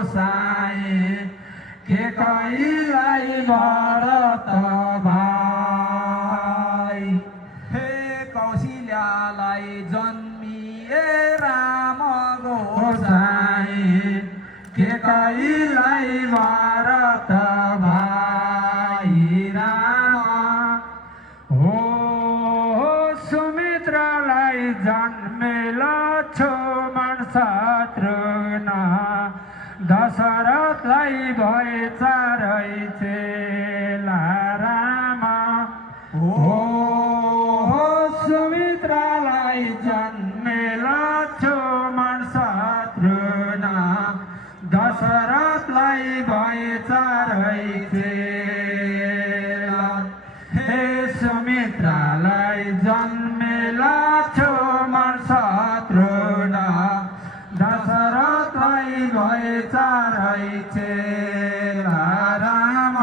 गोसाई के कहिलाई भरत भाइ हे कौशल्यालाई जन्मिए राम गोसाई के कहिलाई भरत भाइ राम हो सुमित्रालाई जन्मेल छोमन शत्रुघ्न दशरथलाई भए चारै चेला राम हो सुमित्रालाई जन्मेल छोमन शत्रुघ्न दशरथलाई भए चारै चेला हे सुमित्रालाई जन्मेल छोमन शत्रुघ्न दशरथलाई भए चारै चेला राम